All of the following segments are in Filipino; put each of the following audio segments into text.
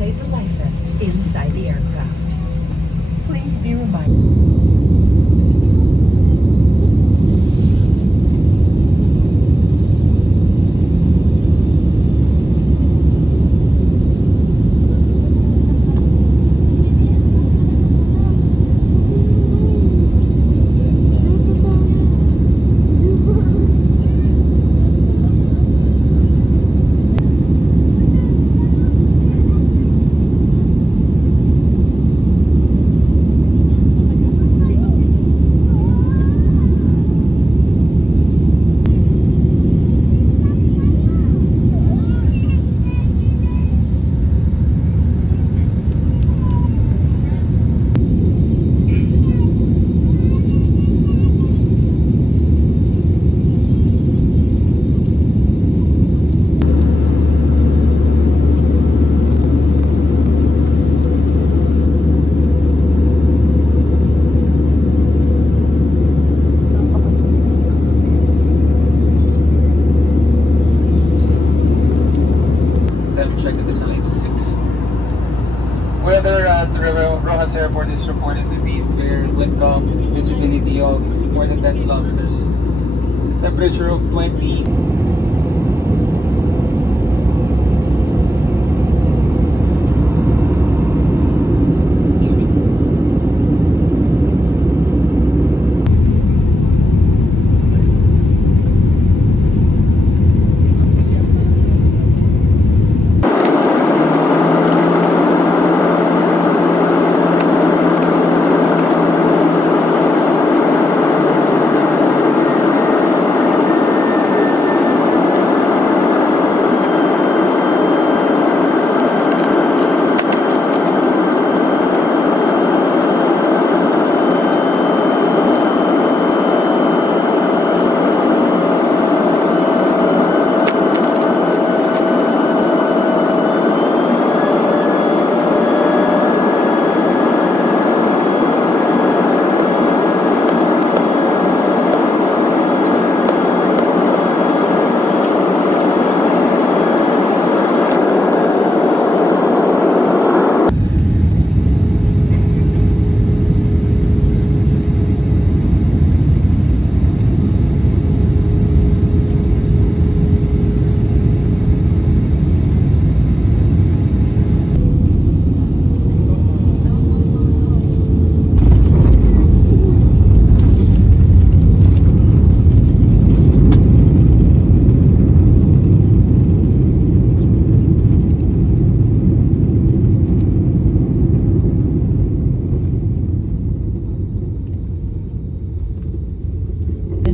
activate the life vest inside the aircraft. Please be reminded. Weather at Rojas Airport is reported to be fair with calm, visibility of more than 10 kilometers. Temperature of 20.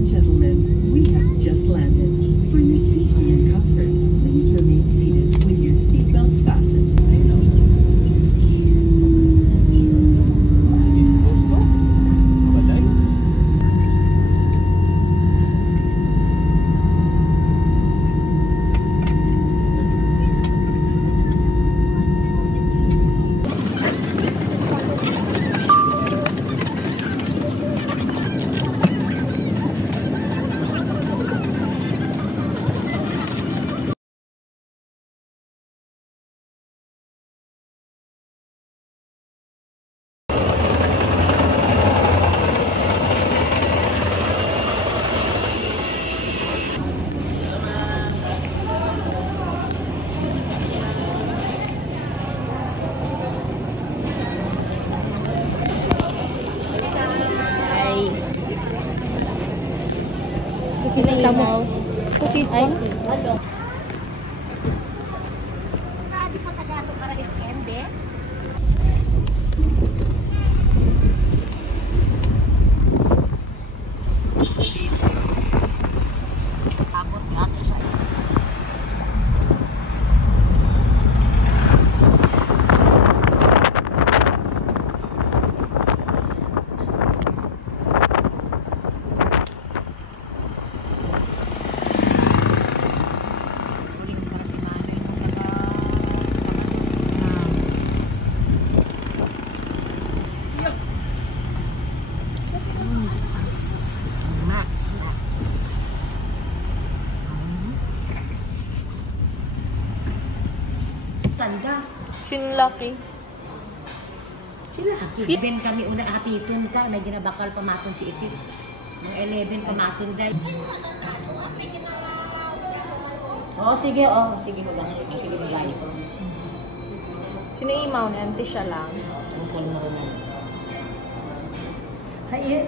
Gentlemen, we have just landed. For your safety and comfort, please remain seated with your seatbelts fastened. Pinita mo. Putit I see. Hello. Sinlaki. Sila happy. 11 kami una hapitun ka. May ginabakal pamatun si Itin. Mga 11 pamatun dahil. Sige mo lang. Sige mo lang. Sino imaw na? Auntie siya lang. Tungkol mo rin na. Ay,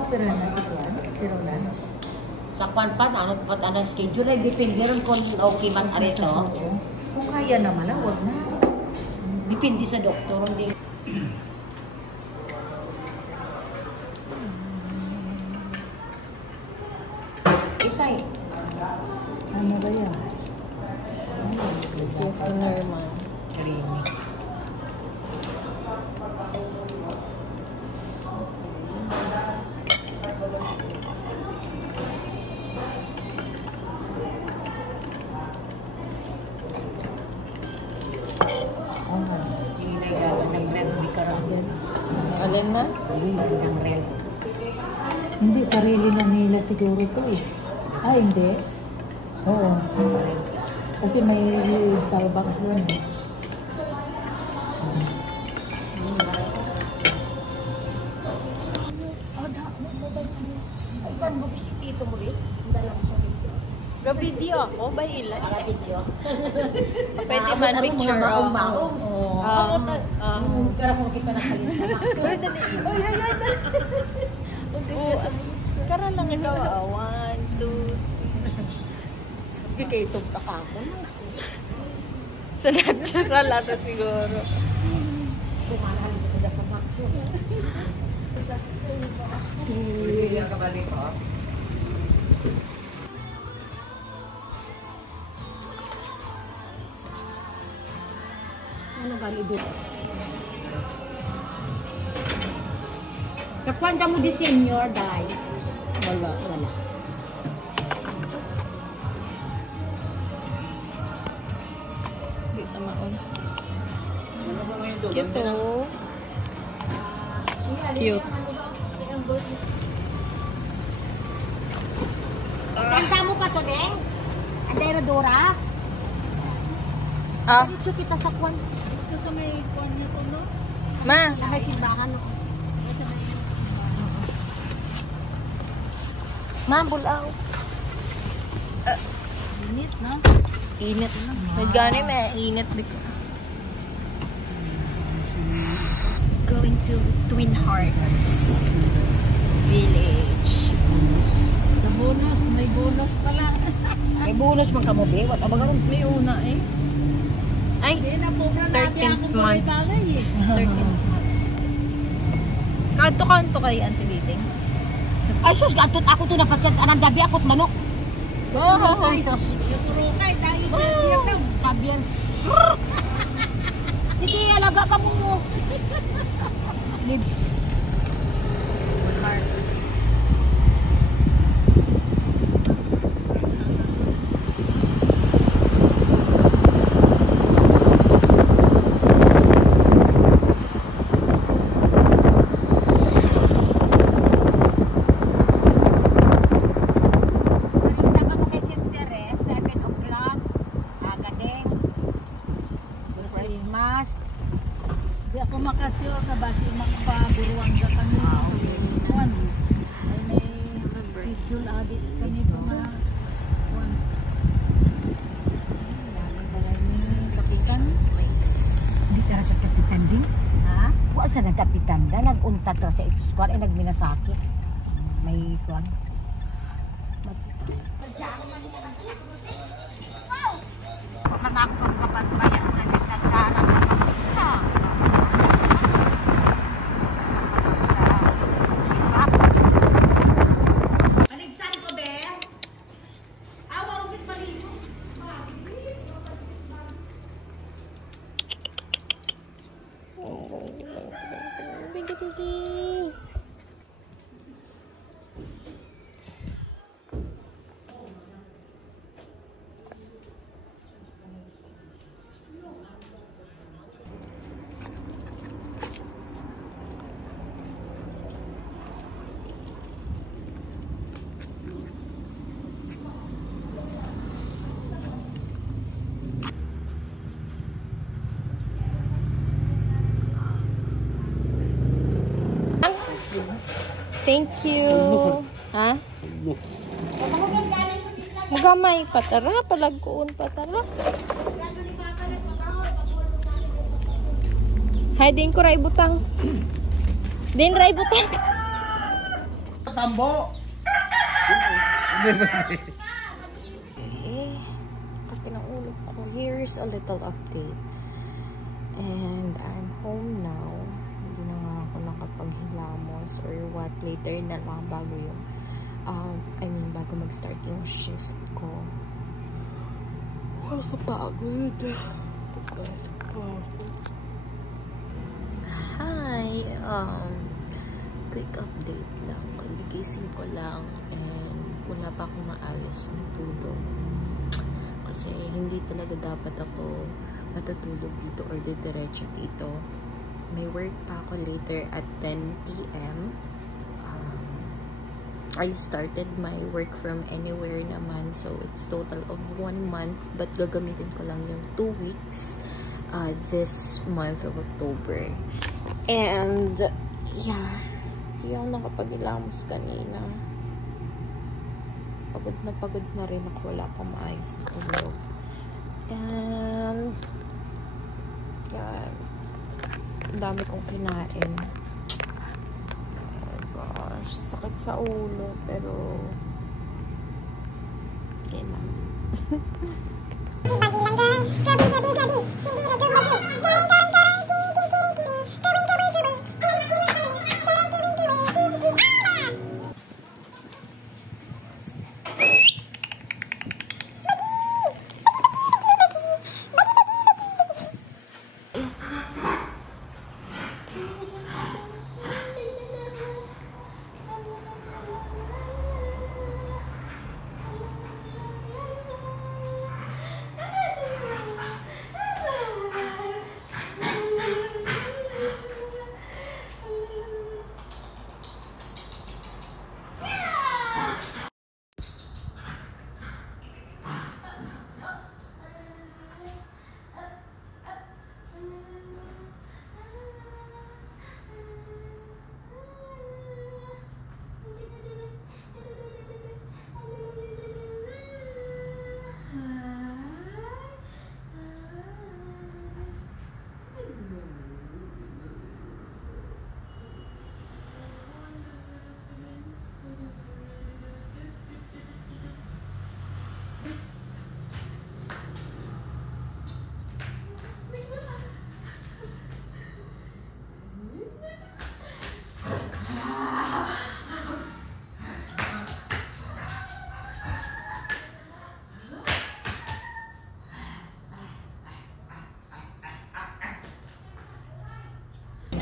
opera na si Juan, si Roland. Sa kwan pa, ano schedule ay depende rin kung okay man arito. Kung kaya naman, huwag na. Depende sa doktor. Hindi. Isay. Ano ba yan? Super normal. Creamy. Alin na? Ang rel. Hindi, sarili lang nila siguro to eh. Hindi. Oo. Kasi may Starbucks doon eh. Ay, paano mo bisitito mo rin? Ang dala ko sa video. Ga-video ako by ilan? Para video. Pwede man picture. Maong. Kaya mo kita na kalit sa Max. Uy, dali. Uy, ay. Kara lang ikaw. 1, 2. Sabi kayo itong takapon. Sa natural ato siguro. Sumanahan ko sila sa Max. Ano gali dito? Kapuan ka mo di senior, Day? Wala. Hindi sa maon. Cute oh. Cute. Kanta mo pa to, Deng? Andero Dora? Diretso kita sa kwan. Ito sa may kwan nito, no? Ma. Sa may simbahan, no? Ma, bulaw. Init, no? Init na. Nagani may init dito. Going to Twin Hearts Village. Sa bonus, may bonus pala. May bonus man ka mo, be? What abang ganun? May una eh. Ay, 13th month. 13th month. Kanto kay Auntie Liting. Ay, sus, atot ako to napatsad. Anang gabi ako't manok. Sus. Sabi yan. Sige, alaga ka mo. Di ako makasure na basi magpaburuan ka kami. Juan. Ay may schedule adik kami po na Juan. Dalang balay ni kapitan. Di tara sa kapitan din. Ha? Wa sa nagkapitan da nagunta tra sa squad ay nagminasakit. May kwan. Manakot kapag bayan na sa kantara ng pista. Aligsan ko, be? Awang kit maligo. Bigi. Thank you. Ha? Magamay patara, palagkuon patara. Hay, din ko ray butang. Din ray butang. Tambo. Pati ng ulo ko. Here's a little update. And I'm home now. Hindi na nga ako nakapaghilamos or what. Later na lang bago yung bago mag-start yung shift ko. Kapagod. Hi! Quick update lang. Gigising ko lang and wala pa akong maayos na tulog. Kasi hindi talaga dapat ako matutulog dito or diretso dito. May work pa ako later at 10 p.m. I started my work from anywhere naman, so it's total of 1 month, but gagamitin ko lang yung 2 weeks this month of October. And yeah, hindi ako nakapag-ilamos kanina. Pagod na rin ako, wala pang maayos na tulog. And yeah, ang dami kong kinain. Sakit sa ulo, pero okay lang.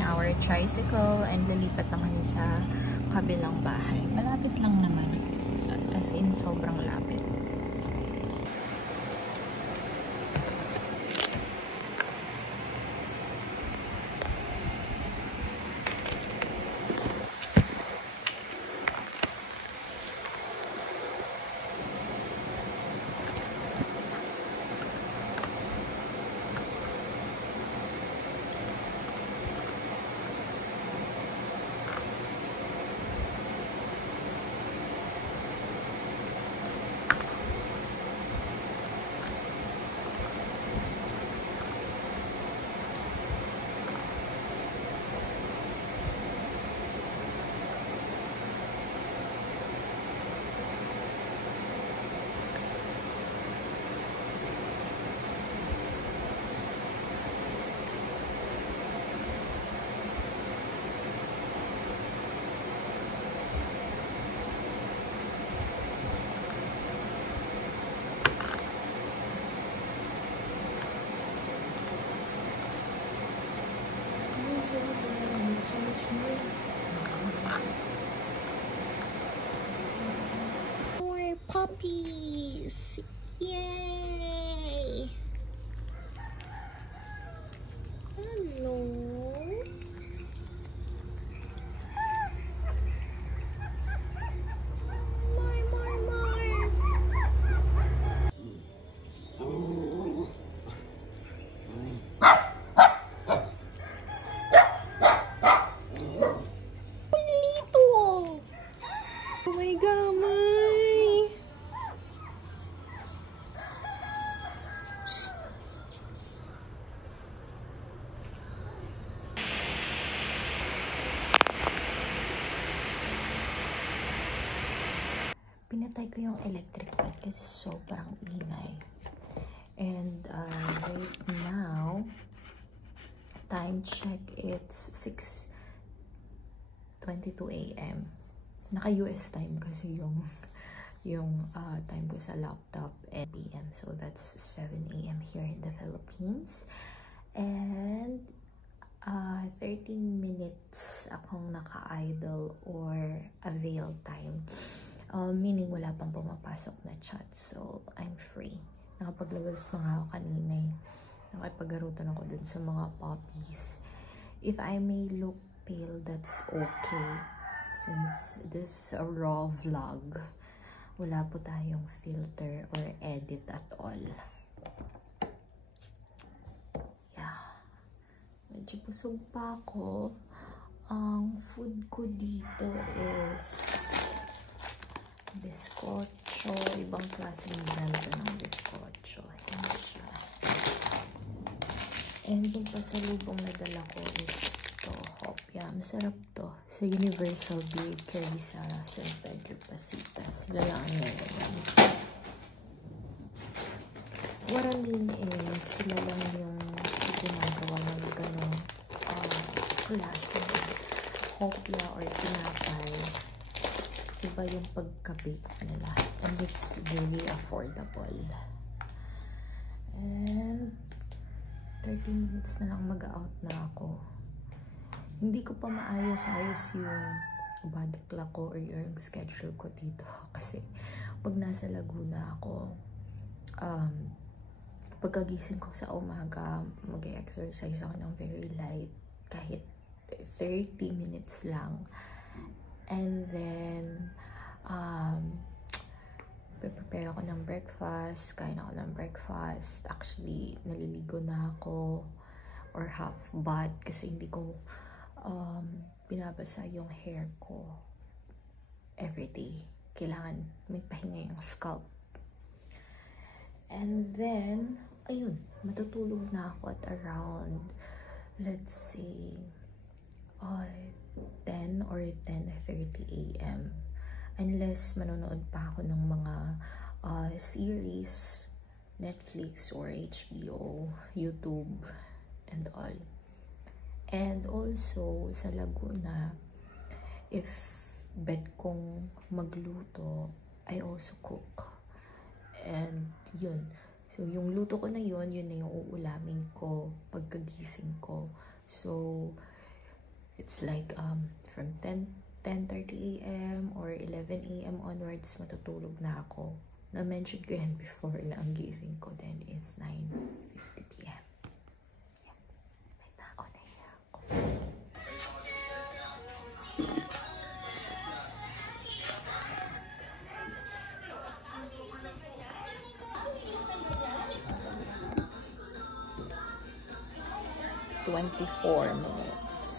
Our tricycle and lilipat na kami sa kabilang bahay. Malapit lang naman. As in, sobrang lapit. More puppies! Yay! Hello! Lito! pinatay ko yung electric fan kasi sobrang ingay. And right now, time check, it's 6:22 a.m. Naka-US time kasi yung time ko sa laptop and p.m. So that's 7 a.m. here in the Philippines. And 13 minutes akong naka-idle or avail time. Meaning wala pang pumapasok na chat. So I'm free. Nakapaglabas mga ako kanina eh. Nakipagarutan ako dun sa mga puppies. If I may look pale, that's okay. Since this is a raw vlog, wala po tayong filter or edit at all. Yeah. Medyo busog pa ako. Ang food ko dito is biskotso. Ibang klaseng brand ng biskotso. Yan siya. And yung pasalubong na dala ko is to Hopia. Masarap to. Sa Universal Bakery sa San Pedro Pasita. Sila lang ang meron. What I mean is, sila lang yung ginagawa ng ganong klase Hopia or tinapay. Iba yung pagka-bake nila. And it's very affordable. And 30 minutes na lang mag-out na ako. Hindi ko pa maayos-ayos yung body clock ko or yung schedule ko dito. Kasi pag nasa Laguna ako, pagkagising ko sa umaga, mag-exercise ako ng very light. Kahit 30 minutes lang. And then, prepare ako ng breakfast. Kain ako ng breakfast. Actually, naliligo na ako. Or half bath. Kasi hindi ko binabasa yung hair ko everyday. Kailangan may pahinga yung scalp. And then, ayun, matutulog na ako at around, let's say, 10 or 10:30 a.m. Unless manonood pa ako ng mga series, Netflix or HBO, YouTube, and all. And also, sa Laguna, if bet kong magluto, I also cook. And yun. So, yung luto ko na yun na yung uulamin ko pagkagising ko. So, it's like from 10:30 a.m. or 11 a.m. onwards, matutulog na ako. Na-mention ko yan before na ang gising ko then is 9:50 p.m. Yeah, 24 minutes.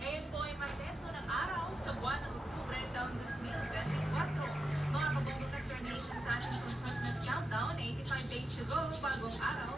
Ngayon po ay Martes, unang araw sa buwan ng Oktubre taong 2024. Mga kabungo ka Star Nation sa ating Christmas Countdown, 85 days to go, bagong araw,